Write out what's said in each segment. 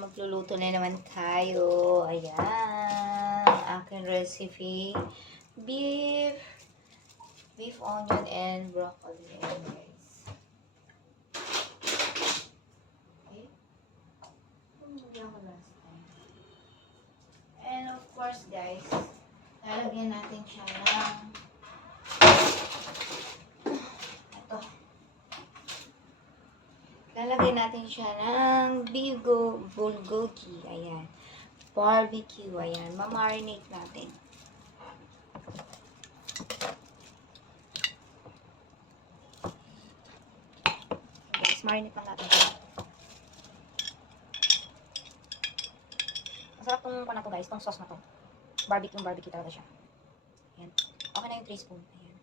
magluluto na naman tayo. Ayan. Aking recipe. Beef. Beef, onion, and broccoli. Ayan, guys. Okay. Time. And of course, guys, lalagyan natin siya ng ito. Natin siya ng bigo bulgogi. Ayan. Barbecue. Ayan. Mamarinate natin. Guys, marinate lang natin. Masarap tong na to guys, tong sauce na to. Barbecue, barbecue talaga siya. Ayan. Okay na yung 3 spoon. Ayan.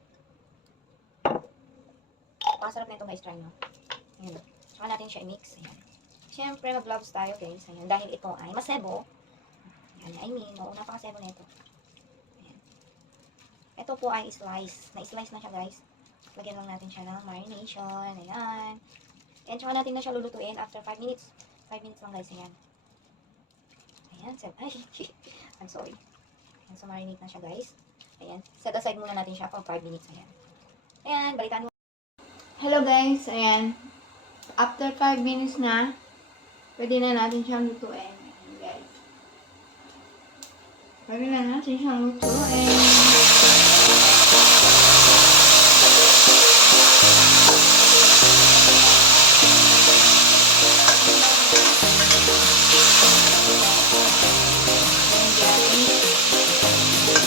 Pakasarap na ito guys, try nyo. Ayan. Saka natin siya i-mix. Ayan. Siyempre, mag-gloves tayo guys. Ayan. Dahil ito ay masebo. Ayan. I mean, mauna pa kasebo na ito. Ayan. Ito po ay slice. Na-slice na siya guys. Lagyan lang natin siya ng marination. Ayan. And saka natin na siya lulutuin after 5 minutes. 5 minutes lang guys. Ayan. Ayan. Set. Ay, I'm sorry. Ayan. So, marinate na siya guys. Ayan. Set aside muna natin siya for 5 minutes. Ayan. Ayan. Balitan mo. Hello guys. Ayan. After 5 minutes na, pwede na natin siyang lutuin. Guys. Pwede na natin siyang lutuin.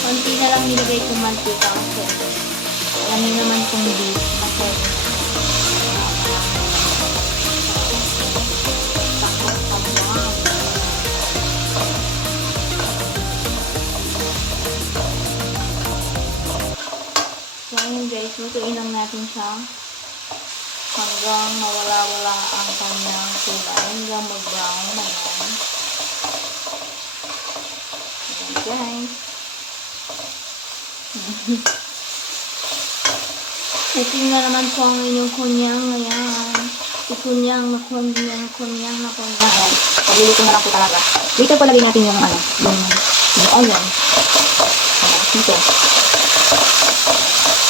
Konti na lang nilagay kong mantika kasi alam niyo naman kung beef kasi Ayun guys, lutuin lang natin siya hanggang mawala-wala ang kanyang kulay, hanggang mag-brown na yan. Ayan guys. Ito na naman po ang inyong kunyang ngayon. Ikunyang na kunyang, kunyang na kunyang. Pagluluto na lang po talaga. Dito po lagay natin yung ano, yung, yung onion. Ayan, dito.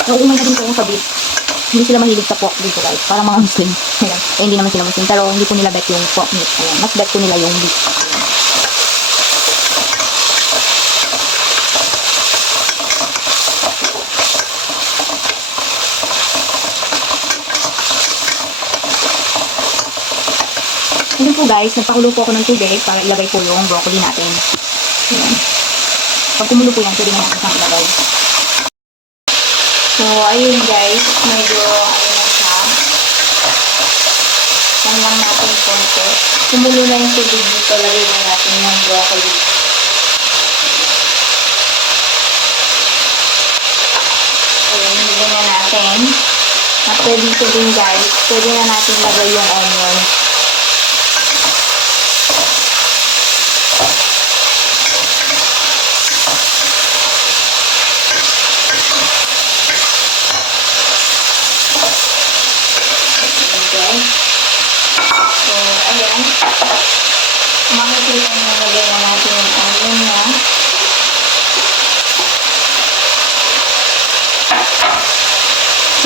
Nauumay na din po yung beef. Hindi sila mahilig sa pork dito guys. Parang mga Muslim. Ayan. Eh, hindi naman sila Muslim. Pero hindi po nila bet yung pork meat. Ayan. Mas bet po nila yung beef. Ito po guys, nagpakulo po ako ng tubig para ilagay po yung broccoli natin. Ayan. Pag kumulo po yan, pwede na natin siyang ilagay. So, ayun guys, medyo ano na siya. Yan lang natin konti. Kumulo na yung tubig dito, lagay na natin yung broccoli. Ayun, nilagay na natin. After dito din guys, pwede na natin lagay yung onion. Okay. So, ayan. Makikita nyo lagay na natin yung onion niya.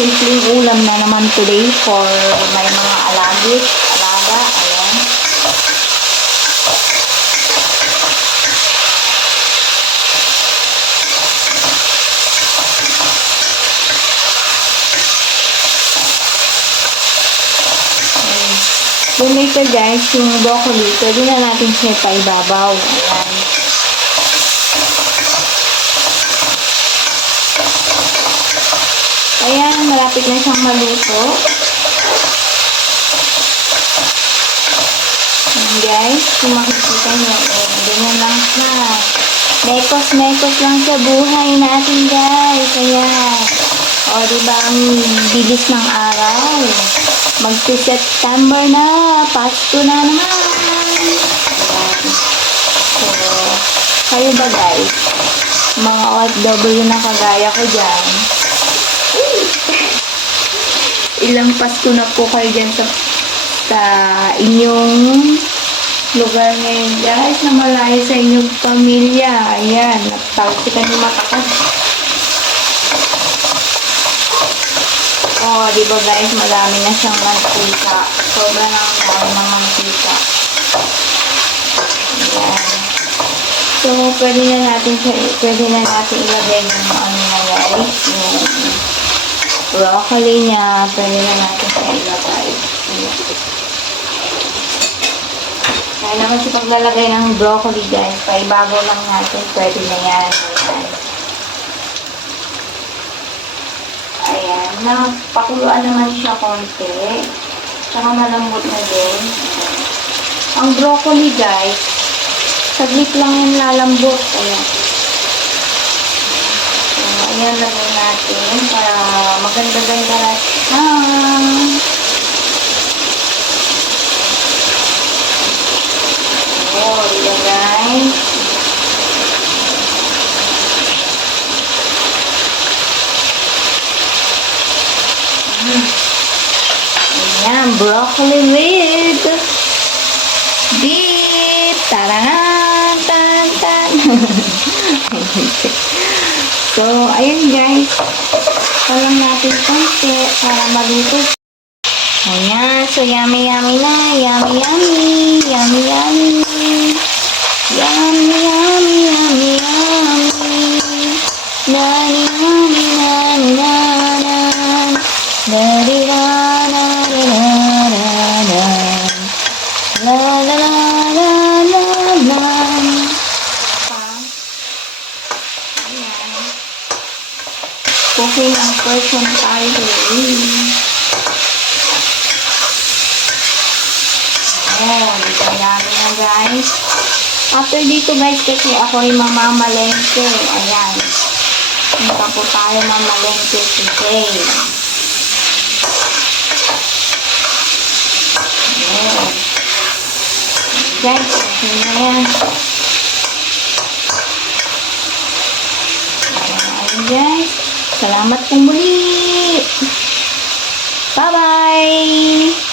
Simpleng ulam na naman today for may mga alagit, alaga. Ayan. Then later guys, yung broccoli, pwede na natin siya paibabaw. Ayan. Ayan, malapit na siyang maluto. Ayan guys, kung makikita nyo, eh, ganyan lang siya. Mekos-mekos lang sa buhay natin guys. Ayan. O, diba ang bilis ng araw? Magsi-September na. Pasko na naman. So, kayo ba guys? Mga OFW na kagaya ko dyan. Ilang Pasko na po kayo dyan sa, sa inyong lugar ngayon guys na malayo sa inyong pamilya. Ayan, nagtalsikan yung mata ko. Oh, di ba guys, marami na siyang mantika. Sobra na ang dami ng mantika. Ayan. So, pwede na natin pwede na natin ilagay yung ano na guys, yung broccoli niya, pwede na natin siya ilagay. Ayan. Kaya naman sa paglalagay ng broccoli guys, paibago lang natin, pwede na yan. Ayan. Ayan, napakuluan naman siya konti. Tsaka malambot na din. Ang broccoli guys, saglit lang yan lalambot. Ayan. So, ayan lagay natin para maganda-ganda na siya. Oh, diba guys? Ayan, broccoli with beef. Tararan, tan, tan. so, ayan guys. Palang natin konti para maluto. Ayan, so yummy yummy na. Yummy yummy. Yummy yummy. Cooking ang person tayo. Oh, dami na guys. After dito guys, kasi ako ay mamamalengke. Ayan. Punta po tayo mamalengke today. Ayan. Guys, okay na yan. Ayan guys. Salamat po muli. Bye-bye!